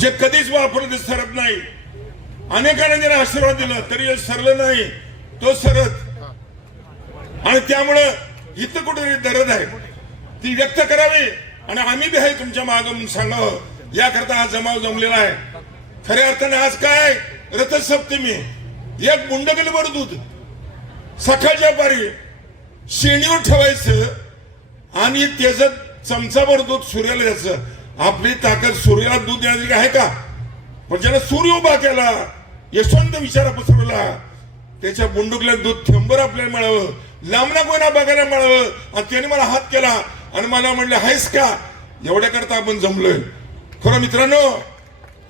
जे कधीच वापरत सरत नाही. अनेकांना जर आशीर्वाद दिला तरी हे सरलं नाही. तो सरत. आणि त्यामुळं इथं कुठेतरी दरद आहे. ती व्यक्त करावी. आणि आम्ही बी आहे तुमच्या माग म्हणून सांगावं हो. याकरता हा जमाव जमलेला आहे. खऱ्या अर्थाने आज काय रथसप्तमी एक मुंडगलभर दूध. सकाळच्या पारी शेणीवर ठेवायचं आणि त्याचं चमचाभर दूध सूर्याला द्यायचं. आपली ताकद सूर्याला दूध देण्याची आहे का? पण ज्याला सूर्य उभा केला यशवंत विचारा पसरवला त्याच्या बुंडुकल्या दूध थेंबर आपल्याला मिळावं लांबना कोणा बघायला मिळावं. आणि त्याने मला हात केला आणि मला म्हणले हायस का? एवढ्या करता आपण जमलोय. खरं मित्रांनो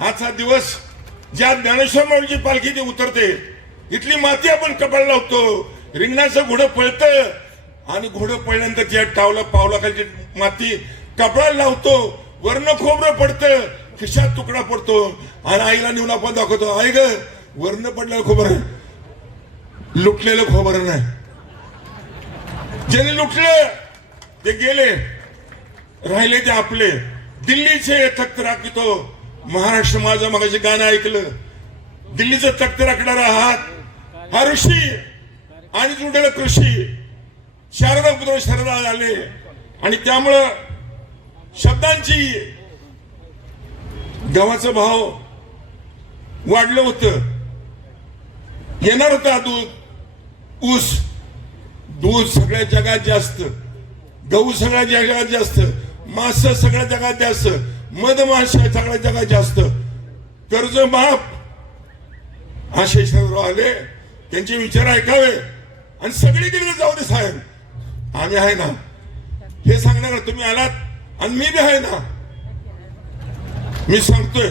आजचा दिवस ज्या ज्ञानेश्वर माऊलीची पालखी ती उतरते इथली माती आपण कपाळ लावतो. रिंगणाचं घोडं पळतं आणि घोडं पळल्यानंतर ज्या टावला पावलाखालची माती कपडाला लावतो. वर्ण खोबरं पडतं खिशात तुकडा पडतो. आणि आईला नेऊन आपण दाखवतो आई ग वर्ण पडलेलं खोबरं लुटलेलं खोबरं नाही. ज्याने लुटलं ते गेले. राहिले ते आपले. दिल्लीचे तख्त राखतो महाराष्ट्र माझं मगाशी गाणं ऐकलं. दिल्लीचं तख्त राखणारा हात हा ऋषी आणि जुडलेलं कृषी. शारदा पुत्र शरदा झाले आणि त्यामुळं शब्दांची गव्हाचा भाव वाढलं होतं. येणार होता दूध ऊस. दूध सगळ्या जगात जास्त. गहू सगळ्या जगात जास्त. मास सगळ्या जगात जास्त. मधमाशा सगळ्या जगात जास्त. कर्ज माफ. असे शरीर आले. त्यांचे विचार ऐकावे. आणि सगळीकडे जाऊ दे साहेब. आम्ही आहे ना? हे सांगणार तुम्ही आलात? आणि मी बी आहे ना. मी सांगतोय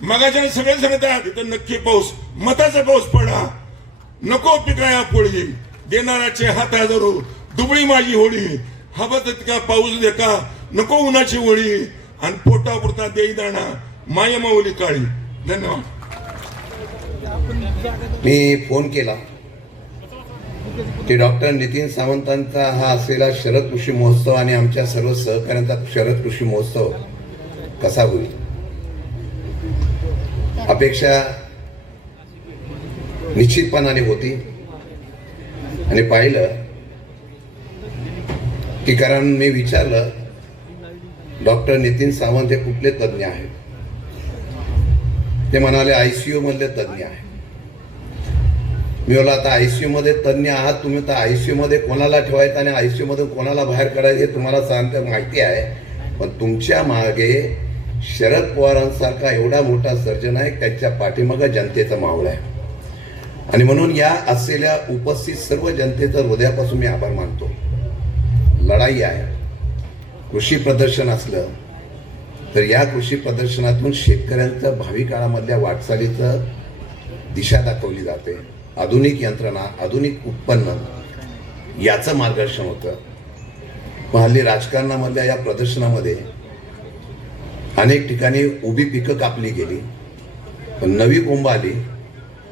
मगाच्या सगळे सांगतात तर नक्की पाऊस मताचा पाऊस पडा. नको पिकाया पोळी. देणाराचे हात धरू दुबळी माझी होळी. हवा तितका पाऊस दे का नको उन्हाची होळी आणि पोटापुरता देई दाणा. माय माऊली काळी. धन्यवाद. मी फोन केला. की डॉक्टर नितीन सावंतांचा हा असलेला शरद कृषी महोत्सव आणि आमच्या सर्व सहकाऱ्यांचा शरद कृषी महोत्सव कसा होईल? अपेक्षा निश्चितपणाने होती. आणि पाहिलं की कारण मी विचारलं डॉक्टर नितीन सावंत हे कुठले तज्ज्ञ आहेत? ते म्हणाले आय सी यू मधले तज्ज्ञ आहेत. मी बोला आता सी यूमध्ये तज्ज्ञ आहात तुम्ही तर आय सी यूमध्ये कोणाला ठेवायचं आणि आय सी यूमधून कोणाला बाहेर काढायचं हे तुम्हाला सांगता माहिती आहे. पण तुमच्या मागे शरद पवारांसारखा एवढा मोठा सर्जन आहे त्याच्या पाठीमागं जनतेचा माहोल आहे. आणि म्हणून या असलेल्या उपस्थित सर्व जनतेचं हृदयापासून मी आभार मानतो. लढाई आहे. कृषी प्रदर्शन असलं तर या कृषी प्रदर्शनातून शेतकऱ्यांचं भावी काळामधल्या वाटचालीचं दिशा दाखवली जाते. आधुनिक यंत्रणा आधुनिक उत्पन्न याचं मार्गदर्शन होतं. पण हल्ली राजकारणामधल्या या प्रदर्शनामध्ये अनेक ठिकाणी उभी पिकं कापली गेली. पण नवी कुंभ आली.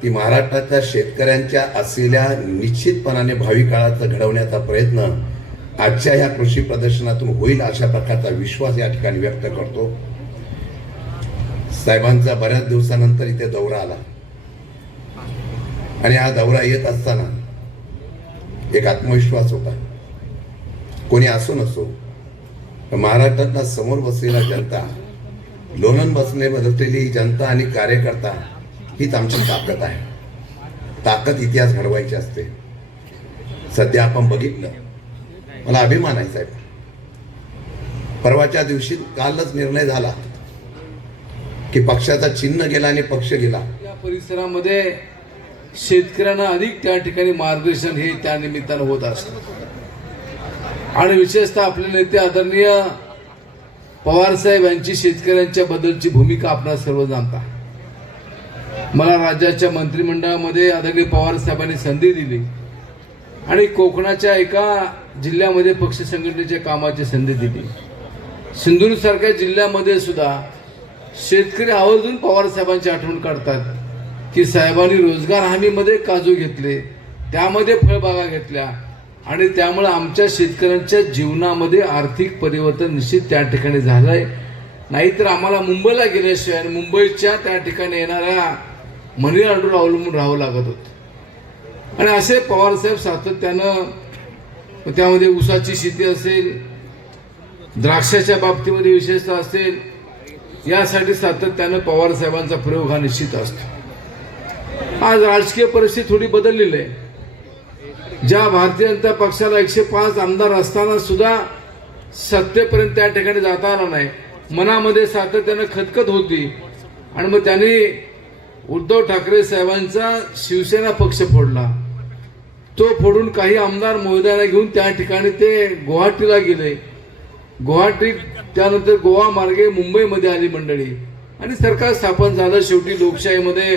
ती महाराष्ट्राच्या शेतकऱ्यांच्या असलेल्या निश्चितपणाने भावी काळाचं घडवण्याचा प्रयत्न आजच्या ह्या कृषी प्रदर्शनातून होईल अशा प्रकारचा विश्वास या ठिकाणी व्यक्त करतो. साहेबांचा बऱ्याच दिवसानंतर इथे दौरा आला. आणि हा दौरा येत असताना एक आत्मविश्वास होता. कोणी असो नसो महाराष्ट्रातला समोर बसलेला जनता लोणन बसले बसलेली जनता आणि कार्यकर्ता हीच आमची ताकद आहे. ताकद इतिहास घडवायची असते. सध्या आपण बघितलं. मला अभिमान आहे साहेब. परवाच्या दिवशी कालच निर्णय झाला की पक्षाचा चिन्ह गेला आणि पक्ष गेला. या परिसरामध्ये शेतकऱ्यांना अधिक त्या ठिकाणी मार्गदर्शन हे त्या निमित्तानं होत असतं. आणि विशेषतः आपले नेते आदरणीय पवारसाहेब यांची शेतकऱ्यांच्या बद्दलची भूमिका आपण सर्व जाणता. मला राज्याच्या मंत्रिमंडळामध्ये आदरणीय पवार साहेबांनी संधी दिली आणि कोकणाच्या एका जिल्ह्यामध्ये पक्ष संघटनेच्या कामाची संधी दिली. सिंधुदुर्ग सारख्या जिल्ह्यामध्ये सुद्धा शेतकरी आवर्जून पवार साहेबांची आठवण काढतात. की साहेबांनी रोजगार हमीमध्ये काजू घेतले त्यामध्ये फळबागा घेतल्या आणि त्यामुळे आमच्या शेतकऱ्यांच्या जीवनामध्ये आर्थिक परिवर्तन निश्चित त्या ठिकाणी झालं आहे नाहीतर आम्हाला मुंबईला गेल्याशिवाय आणि मुंबईच्या त्या ठिकाणी येणाऱ्या मनी ऑर्डर अवलंबून राहावं लागत होतं. आणि असे पवारसाहेब सातत्यानं त्यामध्ये ऊसाची शेती असेल द्राक्षाच्या बाबतीमध्ये विशेषतः असेल यासाठी सातत्यानं पवार साहेबांचा प्रयोग हा निश्चित असतो. आज राजकीय परिस्थिती थोडी बदललेली आहे. ज्या भारतीय जनता पक्षाला एकशे पाच आमदार असताना सुद्धा सत्तेपर्यंत त्या ठिकाणी जाता आला नाही. मनामध्ये सातत्यानं खतखत होती. आणि मग त्यांनी उद्धव ठाकरे साहेबांचा शिवसेना पक्ष फोडला. तो फोडून काही आमदार मोहद्याला घेऊन त्या ठिकाणी ते गुवाहाटीला गेले. गुवाहाटी त्यानंतर गोवा मार्गे मुंबईमध्ये आली मंडळी. आणि सरकार स्थापन झालं. शेवटी लोकशाहीमध्ये